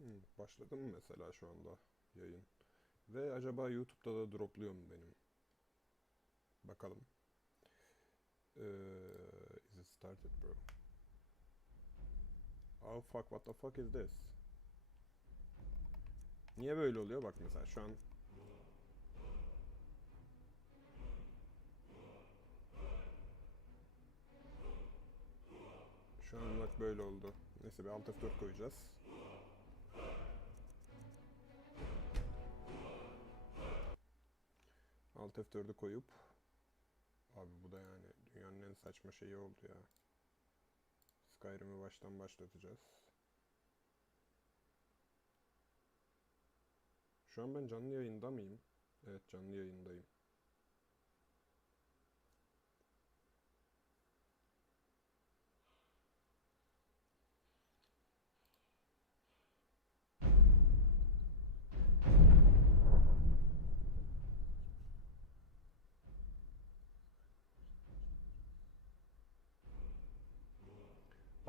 Hmm, başladı mı mesela şu anda yayın? Ve acaba YouTube'da da dropluyor mu benim? Bakalım. Ee, is it started bro? Oh fuck, what the fuck is this? Niye böyle oluyor? Bak mesela şu an Şu an bak böyle oldu. Neyse bir alt F4 koyacağız. Alt F4'ü koyup Abi bu da yani dünyanın en saçma şeyi oldu ya. Skyrim'i baştan başlatacağız. Şu an ben canlı yayında mıyım? Evet canlı yayındayım.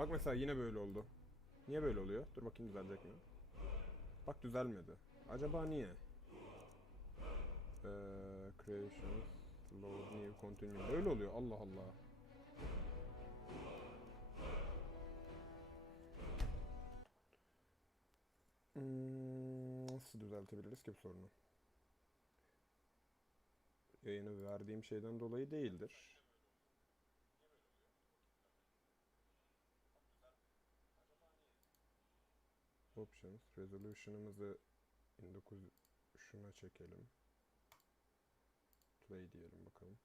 Bak mesela yine böyle oldu. Niye böyle oluyor? Dur bakayım düzelecek mi? Bak düzelmedi. Acaba niye? Ee, creations, load, new, continue. Böyle oluyor. Allah Allah. Hmm, nasıl düzeltebiliriz ki bu sorunu? Yayını verdiğim şeyden dolayı değildir. Options, resolution'ımızı 19 şuna çekelim. Play diyelim bakalım.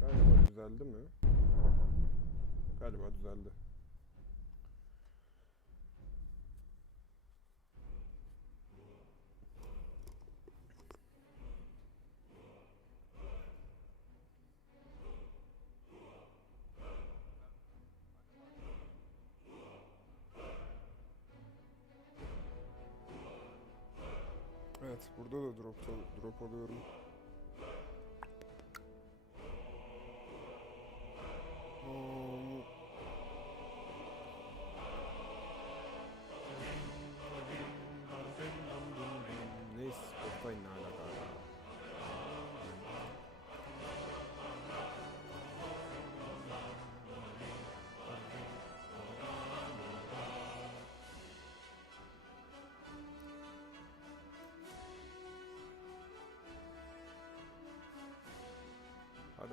Galiba düzeldi mi? Galiba düzeldi. Evet, burada da drop, drop alıyorum.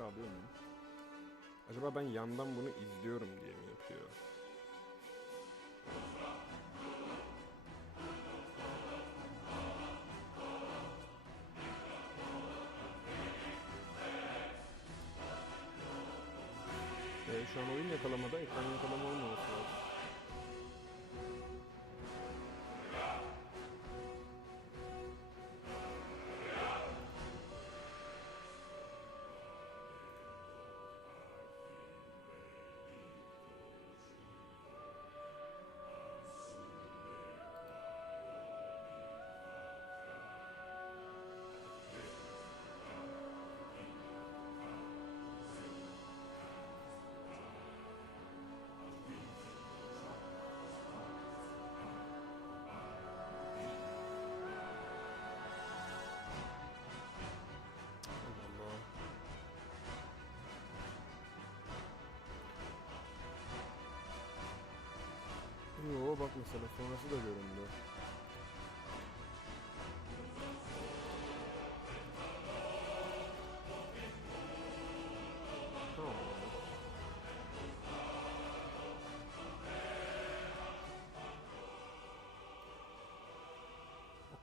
Alıyor muyum? Acaba ben yandan bunu izliyorum diye mi yapıyor? Ee, şu an oyun yakalamada ekran yakalama olmaması lazım. Yo bak mesela sonrası da göründü.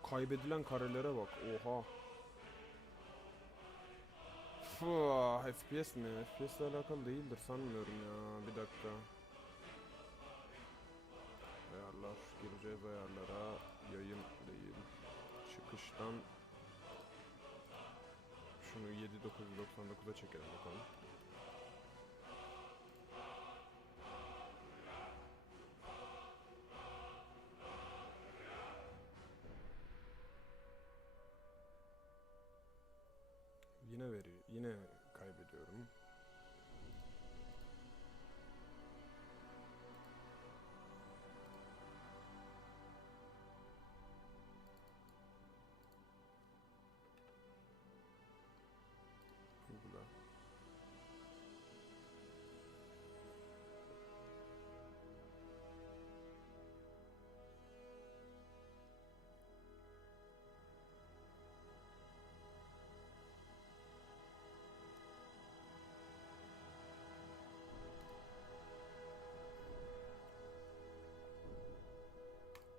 Kaybedilen karelere bak. Oha. Fuh, FPS mi? FPS ile alakalı değildir sanmıyorum ya. Bir dakika. Gireceğiz ayarlara. Yayın değil. Çıkıştan şunu 7999'a çekelim bakalım. Yine veriyor. Yine kaybediyorum.